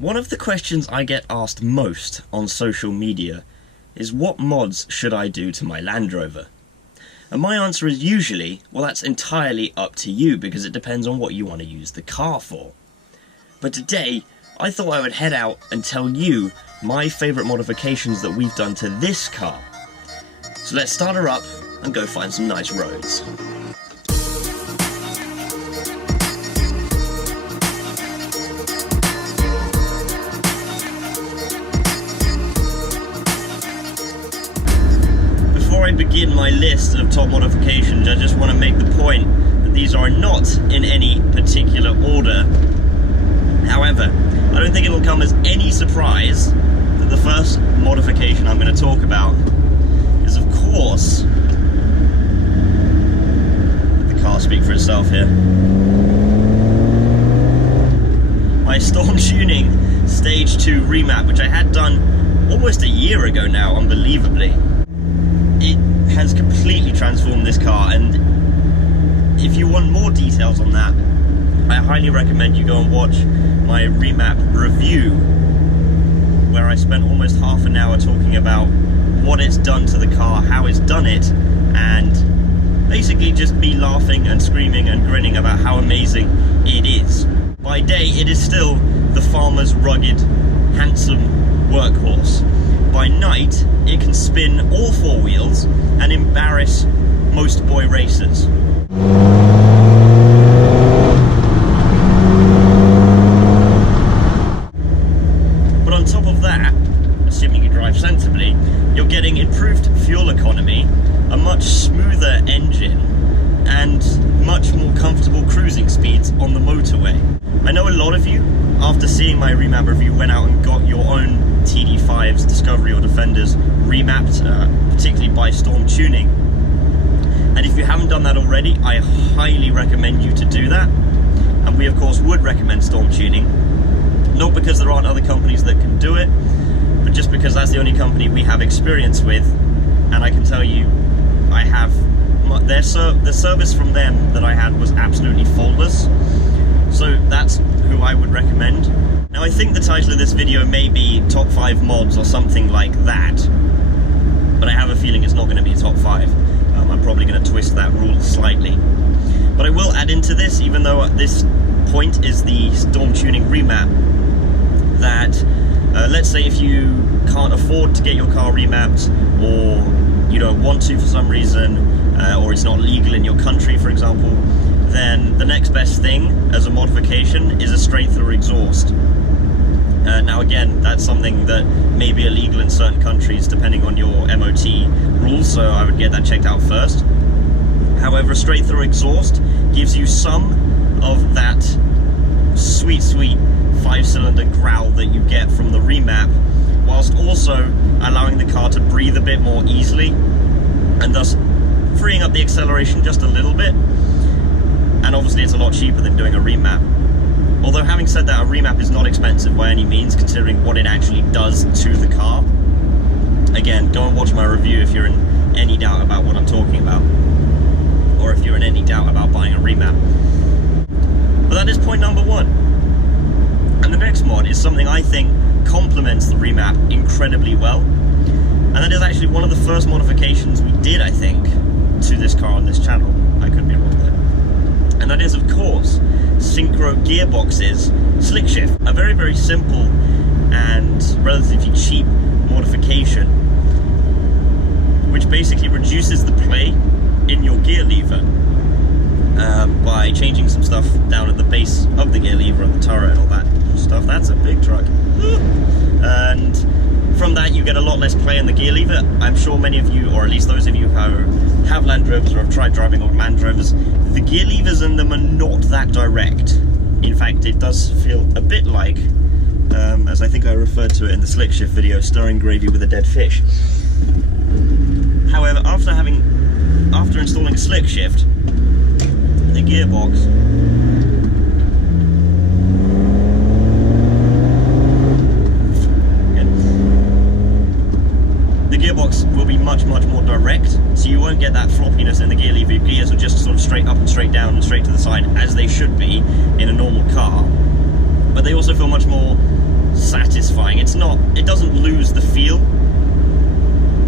One of the questions I get asked most on social media is what mods should I do to my Land Rover? And my answer is usually, well, that's entirely up to you because it depends on what you want to use the car for. But today, I thought I would head out and tell you my favourite modifications that we've done to this car. So let's start her up and go find some nice roads. Before I begin my list of top modifications, I just want to make the point that these are not in any particular order. However, I don't think it'll come as any surprise that the first modification I'm going to talk about is, of course, the car speak for itself here. My Storm Tuning Stage 2 remap, which I had done almost a year ago now, unbelievably. It has completely transformed this car, and if you want more details on that, I highly recommend you go and watch my remap review, where I spent almost half an hour talking about what it's done to the car, how it's done it, and basically just me laughing and screaming and grinning about how amazing it is. By day, it is still the farmer's rugged, handsome workhorse. By night, it can spin all four wheels and embarrass most boy racers. But on top of that, assuming you drive sensibly, you're getting improved fuel economy, a much smoother engine, and much more comfortable cruising speeds on the motorway. I know a lot of you, after seeing my remap review, went out and got your own Td5s, Discovery or Defenders remapped, particularly by Storm Tuning. And if you haven't done that already, I highly recommend you to do that. And we of course would recommend Storm Tuning, not because there aren't other companies that can do it, but just because that's the only company we have experience with. And I can tell you, I have the service from them that I had was absolutely faultless. So that's who I would recommend. Now, I think the title of this video may be top 5 mods or something like that, but I have a feeling it's not going to be top 5. I'm probably going to twist that rule slightly. But I will add into this, even though at this point is the Storm Tuning remap, that let's say if you can't afford to get your car remapped, or you don't want to for some reason, or it's not legal in your country, for example, then the next best thing as a modification is a straight-through exhaust. Now again, that's something that may be illegal in certain countries depending on your MOT rules, so I would get that checked out first. However, a straight-through exhaust gives you some of that sweet, sweet 5-cylinder growl that you get from the remap, whilst also allowing the car to breathe a bit more easily, and thus freeing up the acceleration just a little bit. And obviously it's a lot cheaper than doing a remap. Although having said that, a remap is not expensive by any means, considering what it actually does to the car. Again, go and watch my review if you're in any doubt about what I'm talking about, or if you're in any doubt about buying a remap. But that is point number 1. And the next mod is something I think complements the remap incredibly well, and that is actually one of the first modifications we did, I think, to this car on this channel. I could be wrong there. And that is, of course, Synchro Gearboxes Slickshift. A very, very simple and relatively cheap modification, which basically reduces the play in your gear lever by changing some stuff down at the base of the gear lever and the turret and all that stuff. That's a big truck. And from that you get a lot less play in the gear lever. I'm sure many of you, or at least those of you who have Land Rovers or have tried driving old Land Rovers, the gear levers in them are not that direct. In fact, it does feel a bit like, as I think I referred to it in the Slickshift video, stirring gravy with a dead fish. However, after installing Slickshift, the gearbox will be much more direct, so you won't get that floppiness in the gear lever. Your gears will just sort of straight up and straight down and straight to the side, as they should be in a normal car. But they also feel much more satisfying. It doesn't lose the feel,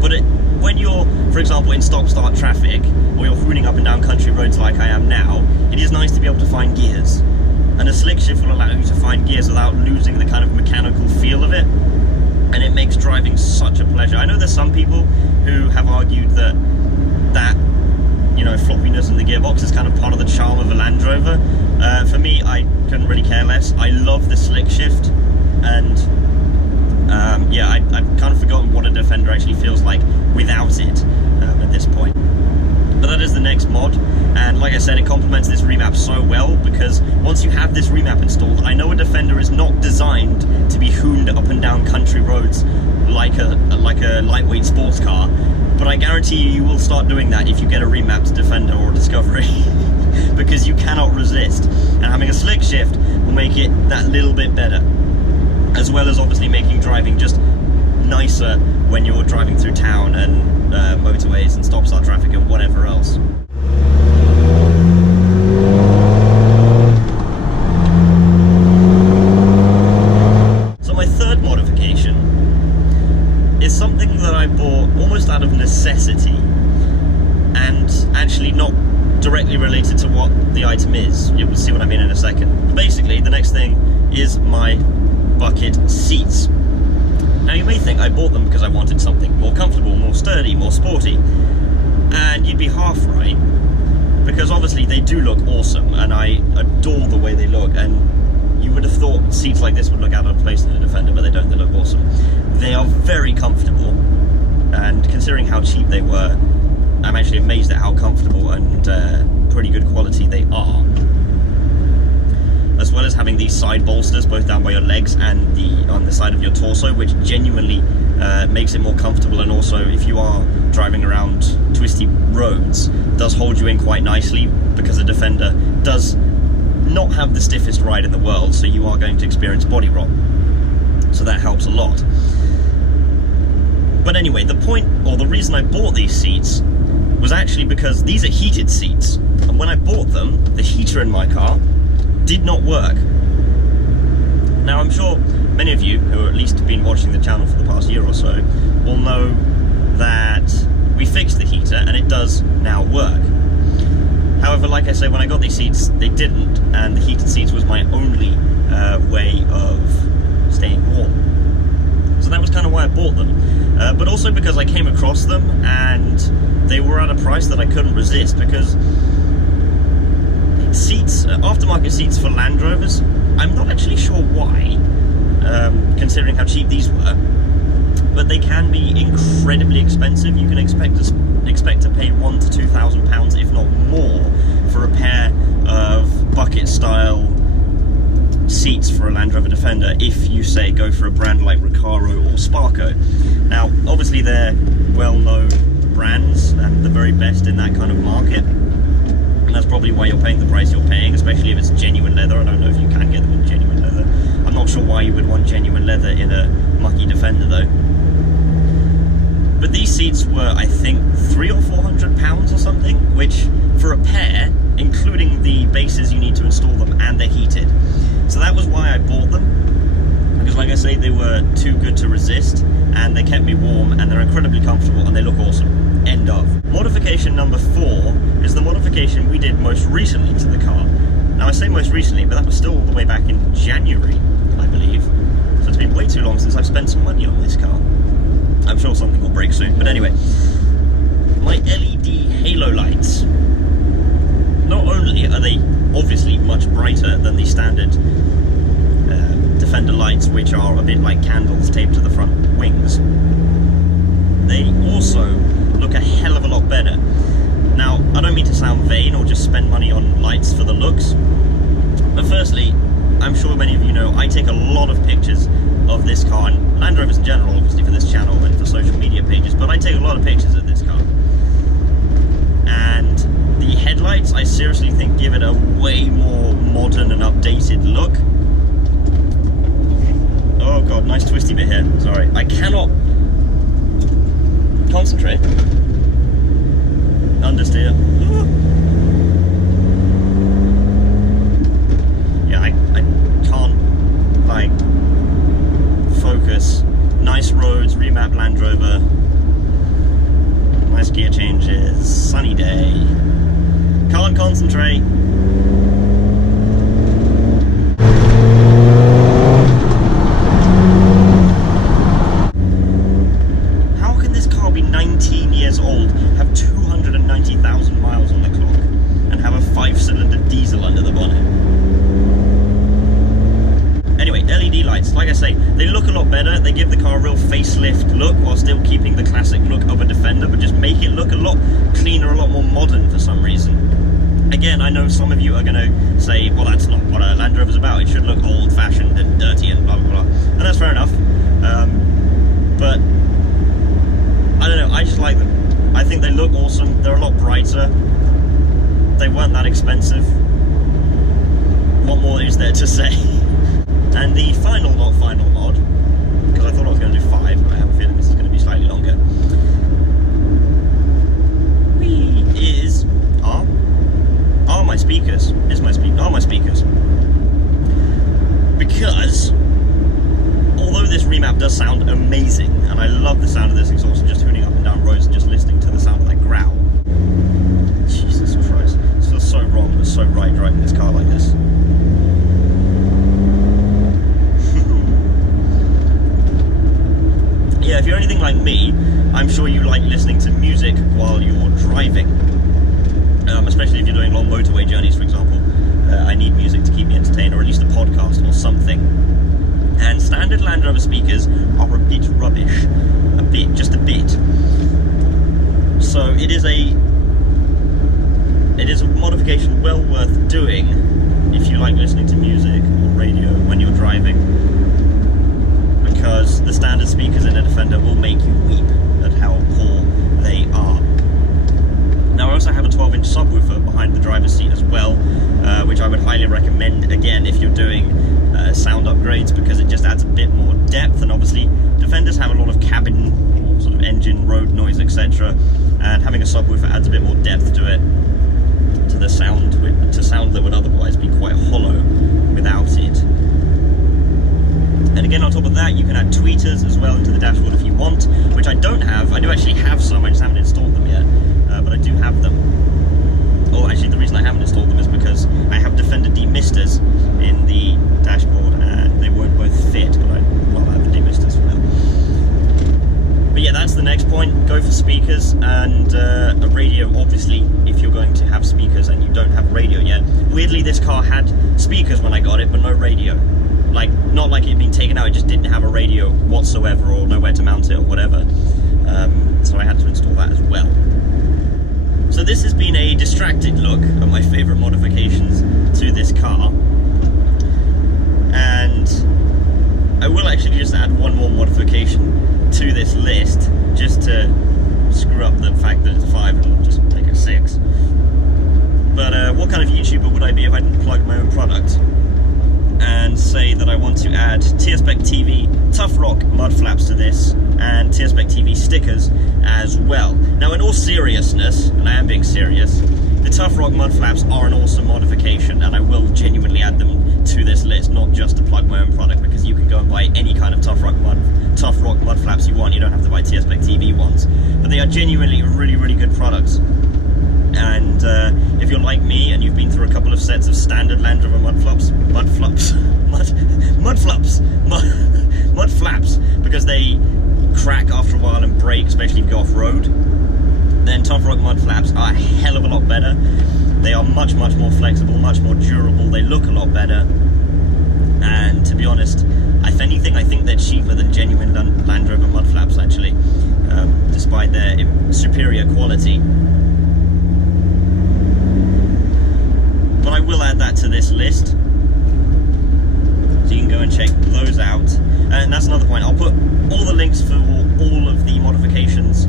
but when you're, for example, in stop-start traffic, or you're hooning up and down country roads like I am now, it is nice to be able to find gears. And a Slickshift will allow you to find gears without losing the kind of mechanical feel of it, and it makes driving such a pleasure. I know there's some people who have argued that you know, floppiness in the gearbox is kind of part of the charm of a Land Rover. For me, I couldn't really care less. I love the Slickshift, and yeah, I've kind of forgotten what a Defender actually feels like without it at this point. But that is the next mod, and like I said, it complements this remap so well, because once you have this remap installed, I know a Defender is not designed to be hooned up and down country roads like a lightweight sports car, but I guarantee you will start doing that if you get a remapped Defender or Discovery, because you cannot resist, and having a Slickshift will make it that little bit better, as well as obviously making driving just nicer when you're driving through town and motorways and stop-start traffic and whatever else. So my third modification is something that I bought almost out of necessity, and actually not directly related to what the item is. You'll see what I mean in a second. But basically, the next thing is my bucket seats. Now you may think I bought them because I wanted something more comfortable, more sturdy, more sporty, and you'd be half right, because obviously they do look awesome and I adore the way they look, and you would have thought seats like this would look out of place in a Defender, but they don't. They look awesome. They are very comfortable, and considering how cheap they were, I'm actually amazed at how comfortable and pretty good quality they are. As well as having these side bolsters both down by your legs and on the side of your torso, which genuinely makes it more comfortable, and also if you are driving around twisty roads, does hold you in quite nicely, because the Defender does not have the stiffest ride in the world, so you are going to experience body rot, so that helps a lot. But anyway, the point, or the reason I bought these seats was actually because these are heated seats, and when I bought them, the heater in my car did not work. Now I'm sure many of you who have at least been watching the channel for the past year or so will know that we fixed the heater and it does now work. However, like I say, when I got these seats, they didn't, and the heated seats was my only way of staying warm. So that was kind of why I bought them. But also because I came across them and they were at a price that I couldn't resist, because seats, aftermarket seats for Land Rovers, I'm not actually sure why, considering how cheap these were, but they can be incredibly expensive. You can expect to pay £1,000 to £2,000, if not more, for a pair of bucket style seats for a Land Rover Defender, if you say go for a brand like Recaro or Sparco. Now obviously they're well-known brands and the very best in that kind of market, and that's probably why you're paying the price you're paying, especially if it's genuine leather. I don't know if you can get them in genuine leather. I'm not sure why you would want genuine leather in a mucky Defender though. But these seats were, I think, £300 or £400 or something, which for a pair, including the bases you need to install them, and they're heated. So that was why I bought them, because like I say, they were too good to resist, and they kept me warm, and they're incredibly comfortable, and they look awesome. End of. Modification number 4 is the modification we did most recently to the car. Now I say most recently, but that was still all the way back in January, I believe. So it's been way too long since I've spent some money on this car. I'm sure something will break soon, but anyway. My LED halo lights. Not only are they obviously much brighter than the standard Defender lights, which are a bit like candles taped to the front wings, they also look a hell of a lot better. Now, I don't mean to sound vain or just spend money on lights for the looks, but firstly, I'm sure many of you know I take a lot of pictures of this car, and Land Rovers in general, obviously for this channel and for social media pages, but I take a lot of pictures of this car. And the headlights, I seriously think, give it a way more modern and updated look. Oh god, nice twisty bit here, sorry. I cannot concentrate. Understeer. Yeah, I can't, like, focus Remap Land Rover. Nice gear changes, sunny day. Can't concentrate. How can this car be 19 years old, have 290,000 miles on the clock, and have a 5-cylinder diesel under the bonnet? Anyway, LED lights, like I say, they look a lot better. They give the car a real facelift look while still keeping the classic look of a Defender, but just make it look a lot cleaner, a lot more modern for some reason. Again, I know some of you are going to say, well, that's not what a Land Rover's about. It should look old-fashioned and dirty and blah, blah, blah. And that's fair enough. But, I don't know, I just like them. I think they look awesome. They're a lot brighter. They weren't that expensive. What more is there to say? And the final, not final mod, because I thought I was going to do 5, but I have a feeling this is going to be slightly longer, are my speakers. Are my speakers. Because, although this Remap does sound amazing, and I love the sound of this exhaust, just hooning up and down roads and just listening to the sound of that growl. Jesus Christ, it feels so wrong, but so right driving this car like this. Yeah, if you're anything like me, I'm sure you like listening to music while you're driving. Especially if you're doing long motorway journeys, for example. I need music to keep me entertained, or at least a podcast or something. And standard Land Rover speakers are a bit rubbish. Just a bit. So it is a modification well worth doing if you like listening to music or radio when you're driving. Because the standard speakers in a Defender will make you weep at how poor they are. Now I also have a 12-inch subwoofer behind the driver's seat as well, which I would highly recommend, again, if you're doing sound upgrades, because it just adds a bit more depth, and obviously Defenders have a lot of cabin or sort of engine, road noise, etc., and having a subwoofer adds a bit more depth to it, to the sound, to sound that would otherwise be quite hollow without it. And again, on top of that, you can add tweeters as well into the dashboard if you want, which I don't have. I do actually have some, I just haven't installed them yet, but I do have them. Oh, actually, the reason I haven't installed them is because I have Defender demisters in the dashboard, and they won't both fit, but I have the demisters for now. But yeah, that's the next point. Go for speakers and a radio, obviously, if you're going to have speakers and you don't have radio yet. Weirdly, this car had speakers when I got it, but no radio. Like, not like it had been taken out, it just didn't have a radio whatsoever, or nowhere to mount it or whatever. So I had to install that as well. So this has been a distracted look at my favourite modifications to this car. And I will actually just add one more modification to this list, just to screw up the fact that it's 5 and just make it 6. But what kind of YouTuber would I be if I didn't plug my own product? And say that I want to add TirsbaekTV TUFF-ROK Mudflaps to this, and TirsbaekTV Stickers as well. Now, in all seriousness, and I am being serious, the TUFF-ROK Mudflaps are an awesome modification, and I will genuinely add them to this list, not just to plug my own product, because you can go and buy any kind of TUFF-ROK Mudflaps you want. You don't have to buy TirsbaekTV ones, but they are genuinely really, really good products. And if you're like me and you've been through a couple of sets of standard Land Rover mudflaps, because they crack after a while and break, especially if you go off-road, then TUFF-ROK Mudflaps are a hell of a lot better. They are much, much more flexible, much more durable, they look a lot better, and to be honest, if anything, I think they're cheaper than genuine Land Rover mudflaps, actually, despite their superior quality. But I will add that to this list, so you can go and check those out. And that's another point. I'll put all the links for all of the modifications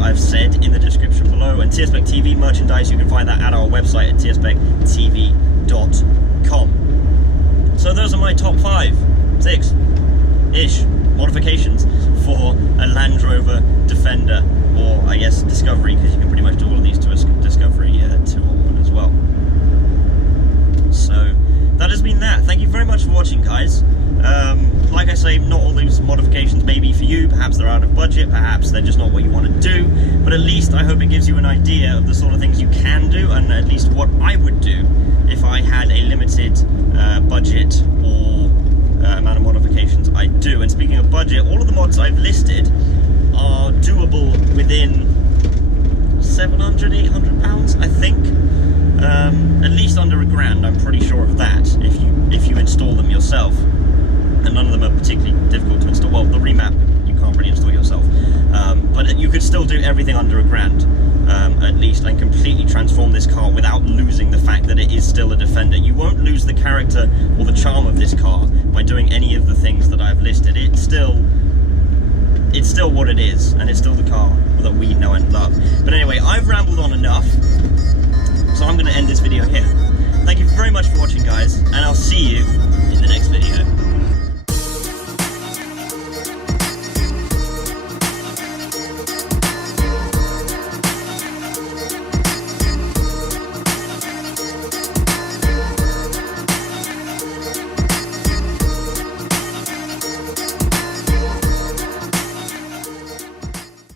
I've said in the description below. And TirsbaekTV merchandise, you can find that at our website at TirsbaekTV.com. So those are my top 5, 6-ish modifications for a Land Rover Defender, or I guess Discovery, because you can pretty much do all of these to a Discovery 201 as well. So that has been that. Thank you very much for watching, guys. Like I say, not all these modifications may be for you. Perhaps they're out of budget, perhaps they're just not what you want to do, but at least I hope it gives you an idea of the sort of things you can do, and at least what I would do if I had a limited budget or amount of modifications I do. And speaking of budget, all of the mods I've listed are doable within 700, 800 pounds, I think. At least under £1,000, I'm pretty sure of that, if you install them yourself. And none of them are particularly difficult to install. Well, the Remap you can't really install yourself, but you could still do everything under £1,000 at least, and completely transform this car without losing the fact that it is still a Defender. You won't lose the character or the charm of this car by doing any of the things that I've listed. It's still what it is, and it's still the car that we know and love. But anyway, I've rambled on enough, so I'm going to end this video here. Thank you very much for watching, guys, and I'll see you in the next video.